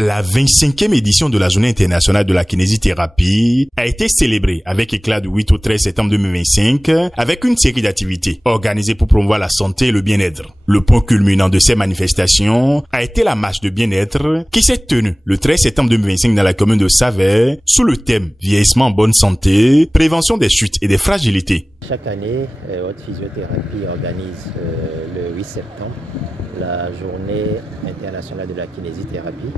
La 25e édition de la Journée internationale de la kinésithérapie a été célébrée avec éclat du 8 au 13 septembre 2025 avec une série d'activités organisées pour promouvoir la santé et le bien-être. Le point culminant de ces manifestations a été la marche de bien-être qui s'est tenue le 13 septembre 2025 dans la commune de Savert sous le thème Vieillissement en bonne santé, prévention des chutes et des fragilités. Chaque année, Haute Physiothérapie organise le 8 septembre la Journée internationale de la kinésithérapie.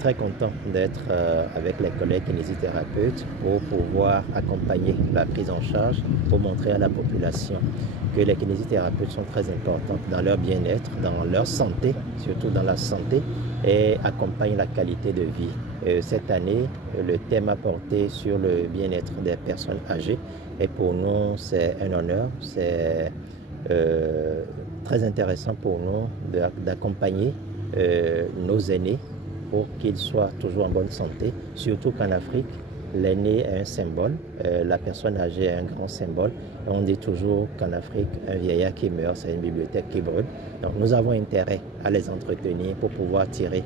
Très content d'être avec les collègues kinésithérapeutes pour pouvoir accompagner la prise en charge, pour montrer à la population que les kinésithérapeutes sont très importants dans leur bien-être, dans leur santé, surtout dans la santé, et accompagnent la qualité de vie. Cette année, le thème a porté sur le bien-être des personnes âgées et pour nous, c'est un honneur, c'est très intéressant pour nous d'accompagner nos aînés pour qu'ils soient toujours en bonne santé, surtout qu'en Afrique, l'aîné est un symbole, la personne âgée est un grand symbole. Et on dit toujours qu'en Afrique, un vieillard qui meurt, c'est une bibliothèque qui brûle. Donc nous avons intérêt à les entretenir pour pouvoir tirer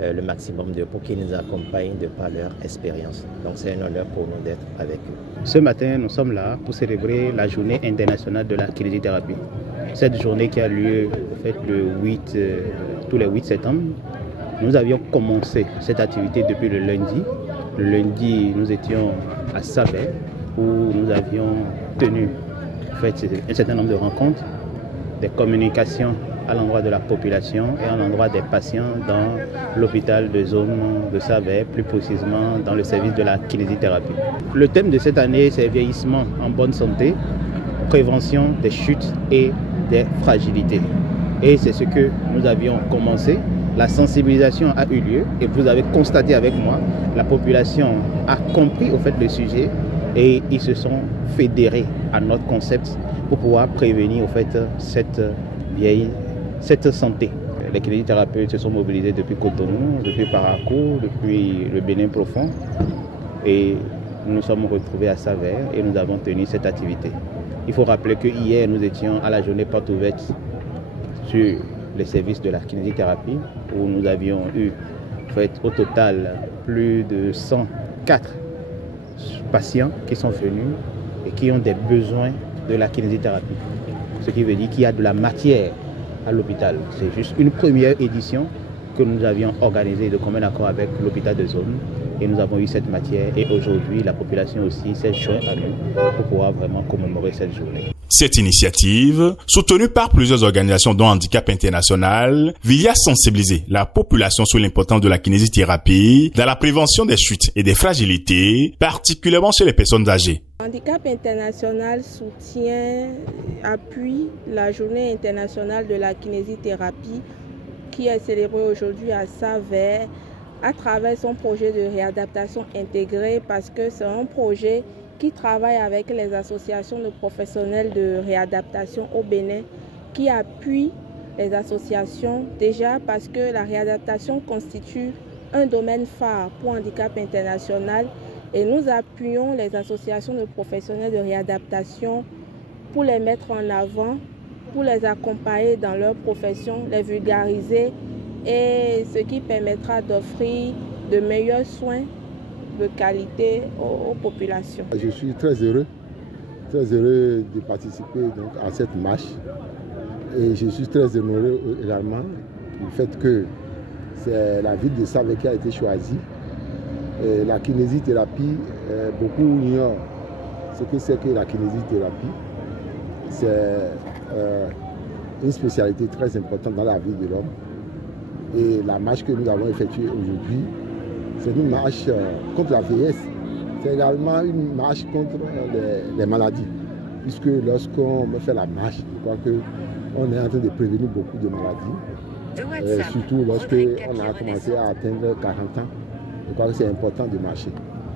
le maximum d'eux, pour qu'ils nous accompagnent de par leur expérience. Donc c'est un honneur pour nous d'être avec eux. Ce matin, nous sommes là pour célébrer la Journée internationale de la kinésithérapie. Cette journée qui a lieu en fait, tous les 8 septembre. Nous avions commencé cette activité depuis le lundi. Le lundi, nous étions à Savert où nous avions tenu en fait, un certain nombre de rencontres, des communications à l'endroit de la population et à l'endroit des patients dans l'hôpital de zone de Savert, plus précisément dans le service de la kinésithérapie. Le thème de cette année, c'est vieillissement en bonne santé, prévention des chutes et des fragilités. Et c'est ce que nous avions commencé. La sensibilisation a eu lieu et vous avez constaté avec moi, la population a compris au fait le sujet et ils se sont fédérés à notre concept pour pouvoir prévenir au fait cette santé. Les kinésithérapeutes se sont mobilisés depuis Cotonou, depuis Parakou, depuis le Bénin profond et nous nous sommes retrouvés à Savert et nous avons tenu cette activité. Il faut rappeler que hier nous étions à la journée porte ouverte sur les services de la kinésithérapie où nous avions eu au total plus de 104 patients qui sont venus et qui ont des besoins de la kinésithérapie. Ce qui veut dire qu'il y a de la matière à l'hôpital. C'est juste une première édition que nous avions organisée de commun accord avec l'hôpital de zone et nous avons eu cette matière et aujourd'hui la population aussi s'est jointe à nous pour pouvoir vraiment commémorer cette journée. Cette initiative, soutenue par plusieurs organisations dont Handicap International, vise à sensibiliser la population sur l'importance de la kinésithérapie dans la prévention des chutes et des fragilités, particulièrement chez les personnes âgées. Handicap International soutient, appuie la Journée internationale de la kinésithérapie qui est célébrée aujourd'hui à Savert à travers son projet de réadaptation intégrée parce que c'est un projet qui travaille avec les associations de professionnels de réadaptation au Bénin, qui appuient les associations déjà parce que la réadaptation constitue un domaine phare pour Handicap International et nous appuyons les associations de professionnels de réadaptation pour les mettre en avant, pour les accompagner dans leur profession, les vulgariser et ce qui permettra d'offrir de meilleurs soins de qualité aux populations. Je suis très heureux de participer donc, à cette marche et je suis très heureux également du fait que c'est la ville de Savert qui a été choisie. Et la kinésithérapie, beaucoup ignorent ce que c'est que la kinésithérapie. C'est une spécialité très importante dans la vie de l'homme et la marche que nous avons effectuée aujourd'hui, c'est une marche contre la vieillesse. C'est également une marche contre les maladies. Puisque lorsqu'on fait la marche, je crois qu'on est en train de prévenir beaucoup de maladies. Surtout lorsqu'on a commencé à atteindre 40 ans. Je crois que c'est important de marcher.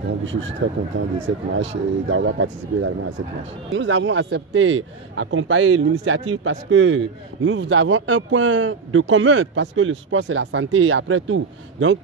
Donc je suis très content de cette marche et d'avoir participé également à cette marche. Nous avons accepté d'accompagner l'initiative parce que nous avons un point de commun, parce que le sport c'est la santé après tout. Donc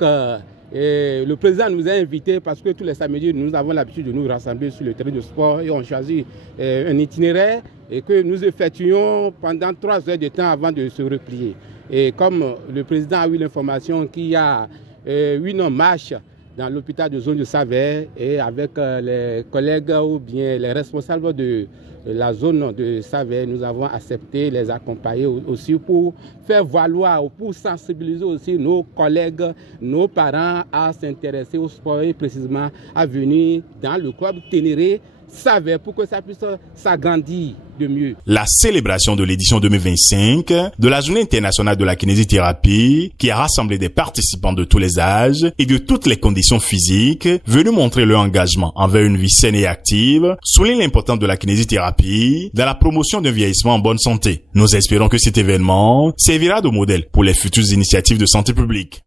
le président nous a invités parce que tous les samedis nous avons l'habitude de nous rassembler sur le terrain de sport et on choisit un itinéraire et que nous effectuons pendant 3 heures de temps avant de se replier. Et comme le président a eu l'information qu'il y a une marche dans l'hôpital de zone de Saverne et avec les collègues ou bien les responsables de la zone de Saverne, nous avons accepté les accompagner aussi pour faire valoir, pour sensibiliser aussi nos collègues, nos parents à s'intéresser au sport et précisément à venir dans le club Ténéré Saverne pour que ça puisse s'agrandir de mieux. La célébration de l'édition 2025 de la Journée internationale de la kinésithérapie, qui a rassemblé des participants de tous les âges et de toutes les conditions physiques, venus montrer leur engagement envers une vie saine et active, souligne l'importance de la kinésithérapie dans la promotion d'un vieillissement en bonne santé. Nous espérons que cet événement servira de modèle pour les futures initiatives de santé publique.